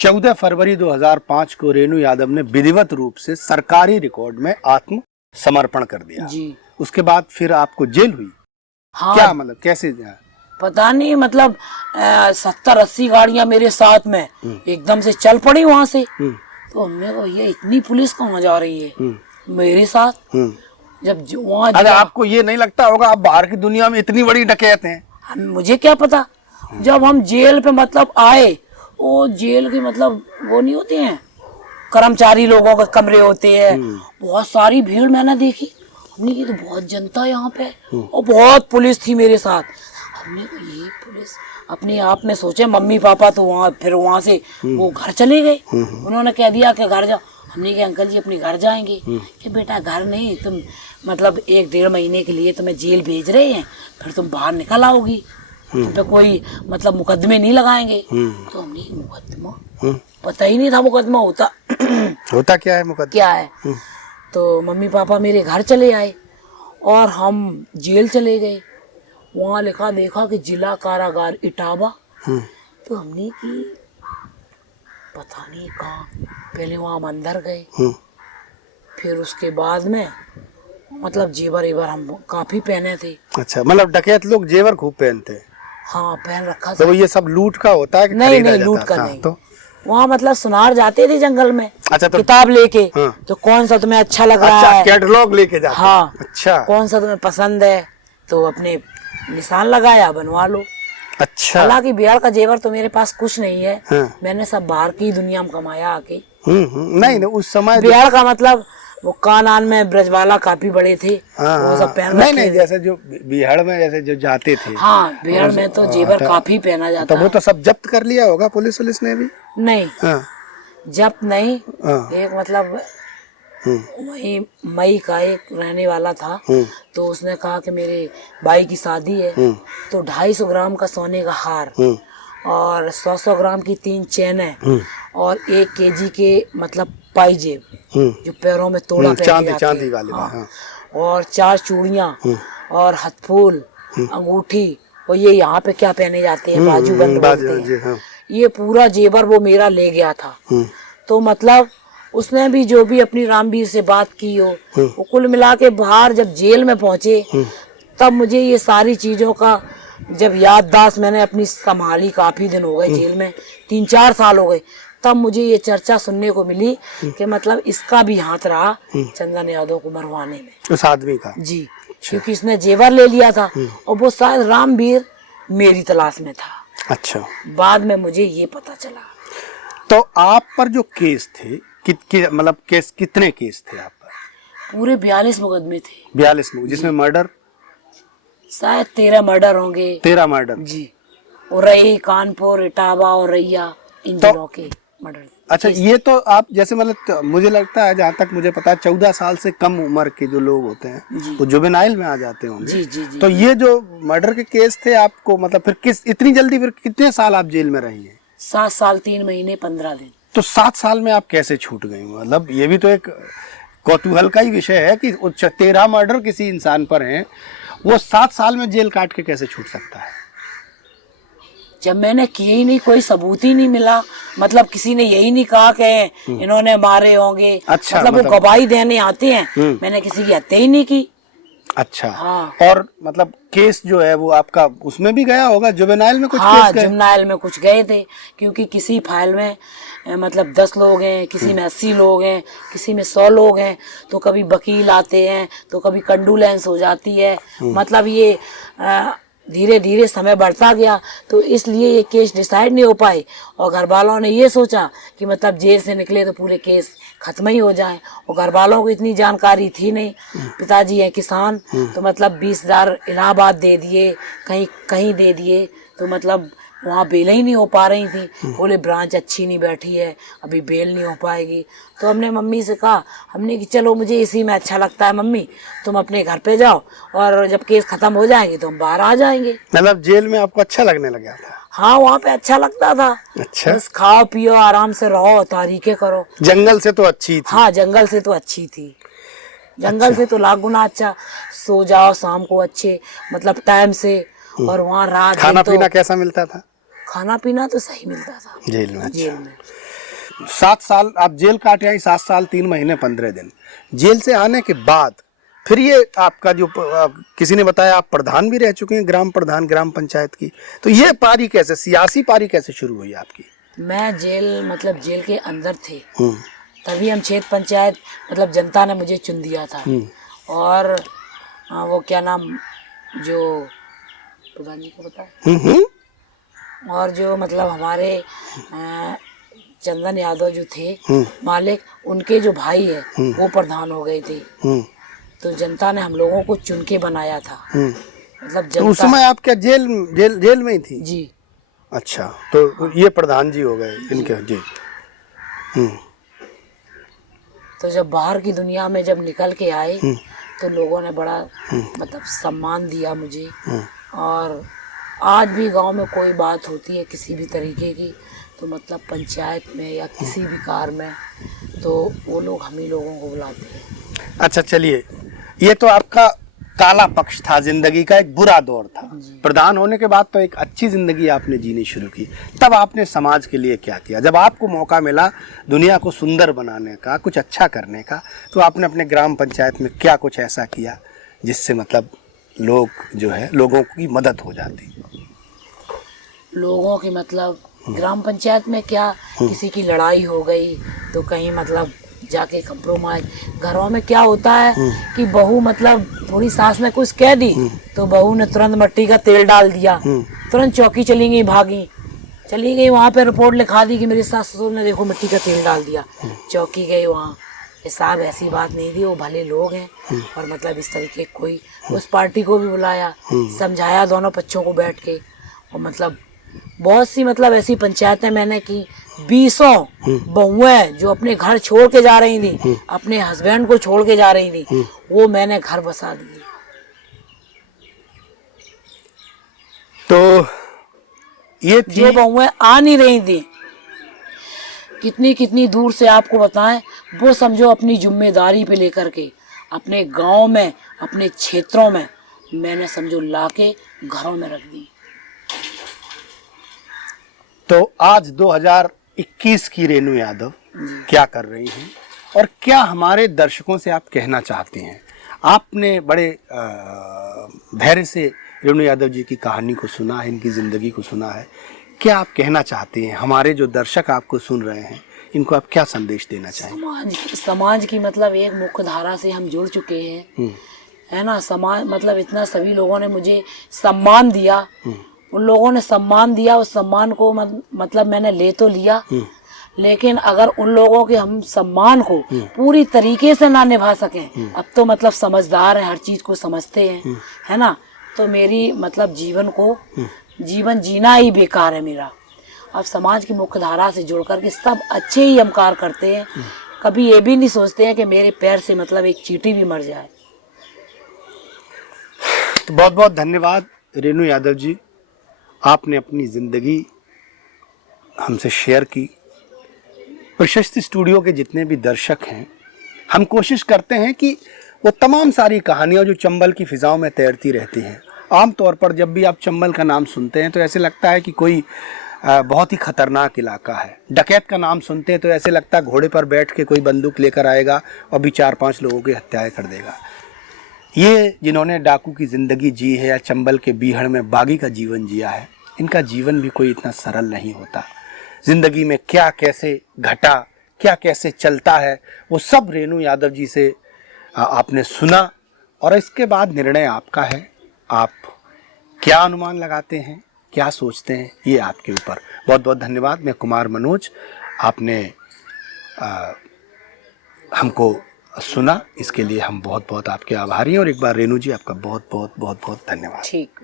14 फरवरी 2005 को रेणु यादव ने विधिवत रूप से सरकारी रिकॉर्ड में आत्म समर्पण कर दिया जी। उसके बाद फिर आपको जेल हुई। हाँ, क्या मतलब कैसे? पता नहीं, मतलब 70-80 गाड़ियां मेरे साथ में एकदम से चल पड़ी वहां से। तो हमने कहा ये इतनी पुलिस कहाँ जा रही है मेरे साथ। जब वहाँ अरे आपको ये नहीं लगता होगा आप बाहर की दुनिया में इतनी बड़ी डकैत हैं? मुझे क्या पता। जब हम जेल पे मतलब आए, वो जेल के मतलब वो नहीं होते हैं कर्मचारी लोगों के कमरे होते हैं, बहुत सारी भीड़ मैंने देखी। हमने की तो बहुत जनता यहाँ पे और बहुत पुलिस थी मेरे साथ। हमने कहा ये पुलिस, अपने आप में सोचे। मम्मी पापा तो वहाँ से वो घर चले गए। उन्होंने कह दिया कि घर जाओ। हमने कहा अंकल जी अपने घर जाएंगे। कि बेटा घर नहीं, तुम मतलब 1-1.5 महीने के लिए तुम्हें जेल भेज रहे हैं, फिर तुम बाहर निकल आओगी, तुम पे कोई मतलब मुकदमे नहीं लगाएंगे। तो हमने मुकदमा, पता ही नहीं था मुकदमा होता होता क्या है मुकदमा क्या है। तो मम्मी पापा मेरे घर चले आए और हम जेल चले गए। वहाँ लिखा देखा कि जिला कारागार इटावा। तो हमने की पता नहीं कहाँ, पहले वहाँ हम अंदर गए, फिर उसके बाद में मतलब जेवर एवर हम काफी पहने थे। अच्छा, मतलब डकैत लोग जेवर खूब पहनते हैं? हाँ, पहन रखा था। तो ये सब लूट का होता है कि नहीं नहीं, लूट का नहीं। तो वहाँ मतलब सुनार जाते थे जंगल में। अच्छा, तो किताब लेके। हाँ। तो कौन सा तुम्हें अच्छा लग रहा अच्छा, है, कैटलॉग लेके जाते? हाँ। अच्छा, कौन सा तुम्हें पसंद है तो अपने निशान लगाया, बनवा लो। अच्छा। हालांकि बिहार का जेवर तो मेरे पास कुछ नहीं है। हाँ। मैंने सब बाहर की दुनिया में कमाया आके। नहीं उस समय बिहार का मतलब वो कान में ब्रजवाला काफी बड़े थे। वो सब पहन रखे नहीं जैसे जो बिहार में जैसे जो जाते थे। हाँ, बिहार में तो जेवर काफी पहना जाता है। तो वो तो सब जब्त कर लिया होगा पुलिस ने भी? नहीं, जब्त नहीं। हाँ। एक मतलब वही मई का एक रहने वाला था, तो उसने कहा कि मेरे भाई की शादी है, तो 250 ग्राम का सोने का हार और 100 ग्राम की 3 चैनें और 1 केजी के मतलब पाइजेब जो पैरों में तोड़ा पहने जाते चांदी वाले। हाँ। और 4 चूड़ियाँ और हथफूल, अंगूठी, और ये यहाँ पे क्या पहने जाते हैं, बाजू बंद बोलते हैं। ये पूरा जेवर वो मेरा ले गया था। तो मतलब उसने भी जो भी अपनी रामवीर से बात की हो, वो कुल मिला के बाहर जब जेल में पहुंचे तब मुझे ये सारी चीजों का जब याददाश्त मैंने अपनी संभाली। काफी दिन हो गए जेल में, 3-4 साल हो गए, तब मुझे ये चर्चा सुनने को मिली कि मतलब इसका भी हाथ रहा चंदन यादव को मरवाने में, उस आदमी का। जी। क्योंकि इसने जेवर ले लिया था और वो शायद रामवीर मेरी तलाश में था। अच्छा, बाद में मुझे ये पता चला। तो आप पर जो केस थे मतलब केस कितने केस थे आप पर? पूरे 42 मुकदमे थे। 42 में, जिसमें मर्डर शायद 13 मर्डर होंगे। 13 मर्डर जी। और रही कानपुर, इटावा और रैया, इन दिनों के मर्डर। अच्छा, ये तो आप जैसे मतलब मुझे लगता है, जहाँ तक मुझे पता है, 14 साल से कम उम्र के जो लोग होते हैं वो जुवेनाइल में आ जाते होंगे। जी जी जी। तो ये जो मर्डर के केस थे आपको मतलब फिर इतनी जल्दी फिर कितने साल आप जेल में रही हैं? 7 साल 3 महीने 15 दिन। तो 7 साल में आप कैसे छूट गई? मतलब ये भी तो एक कौतूहल का ही विषय है कि 13 मर्डर किसी इंसान पर हैं, वो 7 साल में जेल काट के कैसे छूट सकता है? जब मैंने किए ही नहीं, कोई सबूत ही नहीं मिला, मतलब किसी ने यही नहीं कहा कि इन्होंने मारे होंगे। अच्छा, मतलब वो गवाही देने आते हैं, मैंने किसी की हत्या ही नहीं की। अच्छा। हाँ। और मतलब केस जो है वो आपका उसमें भी गया होगा, जुवेनाइल में कुछ हाँ, केस गए? जुवेनाइल में कुछ गए थे, क्योंकि किसी फाइल में मतलब 10 लोग हैं, किसी में 80 लोग हैं, किसी में 100 लोग हैं। तो कभी वकील आते हैं तो कभी कंडोलेंस हो जाती है। मतलब ये धीरे धीरे समय बढ़ता गया, तो इसलिए ये केस डिसाइड नहीं हो पाए। और घर वालों ने ये सोचा कि मतलब जेल से निकले तो पूरे केस खत्म ही हो जाए। और घर वालों को इतनी जानकारी थी नहीं। पिताजी हैं किसान, तो मतलब 20,000 इलाहाबाद दे दिए, कहीं कहीं दे दिए, तो मतलब वहाँ बेल ही नहीं हो पा रही थी। बोले ब्रांच अच्छी नहीं बैठी है, अभी बेल नहीं हो पाएगी। तो हमने मम्मी से कहा, हमने कि चलो मुझे इसी में अच्छा लगता है मम्मी, तुम अपने घर पे जाओ और जब केस खत्म हो जाएंगे तो हम बाहर आ जाएंगे। मतलब जेल में आपको अच्छा लगने लगा था? हाँ, वहाँ पे अच्छा लगता था। अच्छा। बस खाओ पियो आराम से रहो, तारीखें करो। जंगल से तो अच्छी थी? हाँ, जंगल से तो अच्छी थी। जंगल से तो लाख गुना अच्छा। सो जाओ शाम को अच्छे मतलब टाइम से, और वहाँ रात खाना पीना कैसा मिलता था? खाना पीना तो सही मिलता था जेल में? जेल में। 7 साल आप जेल काटे आई, 7 साल 3 महीने 15 दिन। जेल से आने के बाद फिर ये आपका जो किसी ने बताया आप प्रधान भी रह चुके हैं, ग्राम प्रधान ग्राम पंचायत की, तो ये पारी कैसे, सियासी पारी कैसे शुरू हुई आपकी? मैं जेल के अंदर थे, तभी हम क्षेत्र पंचायत मतलब जनता ने मुझे चुन दिया था। और वो क्या नाम जो प्रधान जी को पता है, और जो मतलब हमारे चंदन यादव जो थे मालिक, उनके जो भाई है वो प्रधान हो गए थे। तो जनता ने हम लोगों को चुन के बनाया था। मतलब जनता, तो उस समय आप क्या जेल में ही थी? जी। अच्छा, तो ये प्रधान जी हो गए इनके जी। तो जब बाहर की दुनिया में जब निकल के आए तो लोगों ने बड़ा मतलब सम्मान दिया मुझे। और आज भी गांव में कोई बात होती है किसी भी तरीके की, तो मतलब पंचायत में या किसी भी कार में, तो वो लोग हम ही लोगों को बुलाते हैं। अच्छा चलिए, ये तो आपका काला पक्ष था, जिंदगी का एक बुरा दौर था। प्रधान होने के बाद तो एक अच्छी जिंदगी आपने जीनी शुरू की। तब आपने समाज के लिए क्या किया? जब आपको मौका मिला दुनिया को सुंदर बनाने का, कुछ अच्छा करने का, तो आपने अपने ग्राम पंचायत में क्या कुछ ऐसा किया जिससे मतलब लोग जो है, लोगों की मदद हो जाती? लोगों की मतलब ग्राम पंचायत में क्या, किसी की लड़ाई हो गई तो कहीं मतलब जाके कंप्रोमाइज। घरों में क्या होता है कि बहू मतलब थोड़ी सास ने कुछ कह दी तो बहू ने तुरंत मिट्टी का तेल डाल दिया, तुरंत चौकी चली गई, चली गई वहाँ पे रिपोर्ट लिखा दी कि मेरे सास ससुर ने देखो मिट्टी का तेल डाल दिया। चौकी गई वहाँ, साहब ऐसी बात नहीं थी, वो भले लोग हैं। और मतलब इस तरीके कोई, उस पार्टी को भी बुलाया, समझाया दोनों पक्षों को बैठ के। और मतलब बहुत सी मतलब ऐसी पंचायतें मैंने की, 20 बहुएं जो अपने घर छोड़ के जा रही थी, अपने हस्बैंड को छोड़ के जा रही थी, वो मैंने घर बसा दिए। तो ये जो बहुएं आ नहीं रही थी, कितनी कितनी दूर से आपको बताएं, वो समझो अपनी जिम्मेदारी पे लेकर के अपने गांव में, अपने क्षेत्रों में मैंने समझो लाके घरों में रख दी। तो आज 2021 की रेणु यादव क्या कर रही हैं और क्या हमारे दर्शकों से आप कहना चाहते हैं? आपने बड़े धैर्य से रेणु यादव जी की कहानी को सुना है, इनकी ज़िंदगी को सुना है। क्या आप कहना चाहते हैं? हमारे जो दर्शक आपको सुन रहे हैं, इनको आप क्या संदेश देना चाहेंगे? समाज की मतलब एक मुख्य धारा से हम जुड़ चुके हैं, है ना। समाज मतलब इतना सभी लोगों ने मुझे सम्मान दिया, उन लोगों ने सम्मान दिया, उस सम्मान को मतलब मैंने ले तो लिया, लेकिन अगर उन लोगों के हम सम्मान को पूरी तरीके से ना निभा सकें, अब तो मतलब समझदार है, हर चीज को समझते हैं, है ना, तो मेरी मतलब जीवन जीना ही बेकार है मेरा। अब समाज की मुख्य धारा से जुड़ करके सब अच्छे ही हम कार्य करते हैं, कभी ये भी नहीं सोचते हैं कि मेरे पैर से मतलब एक चींटी भी मर जाए। तो बहुत बहुत धन्यवाद रेणु यादव जी, आपने अपनी ज़िंदगी हमसे शेयर की। प्रशस्ति स्टूडियो के जितने भी दर्शक हैं, हम कोशिश करते हैं कि वो तमाम सारी कहानियाँ जो चंबल की फ़िज़ाओं में तैरती रहती हैं, आमतौर पर जब भी आप चंबल का नाम सुनते हैं तो ऐसे लगता है कि कोई बहुत ही ख़तरनाक इलाका है। डकैत का नाम सुनते हैं तो ऐसे लगता है घोड़े पर बैठ के कोई बंदूक लेकर आएगा और भी 4-5 लोगों की हत्याएँ कर देगा। ये जिन्होंने डाकू की ज़िंदगी जी है या चंबल के बीहड़ में बागी का जीवन जिया है, इनका जीवन भी कोई इतना सरल नहीं होता। ज़िंदगी में क्या कैसे घटा, क्या कैसे चलता है, वो सब रेणु यादव जी से आपने सुना और इसके बाद निर्णय आपका है। आप क्या अनुमान लगाते हैं, क्या सोचते हैं, ये आपके ऊपर। बहुत बहुत धन्यवाद। मैं कुमार मनोज, आपने हमको सुना, इसके लिए हम बहुत बहुत आपके आभारी हैं। और एक बार रेणु जी आपका बहुत बहुत बहुत बहुत धन्यवाद। ठीक।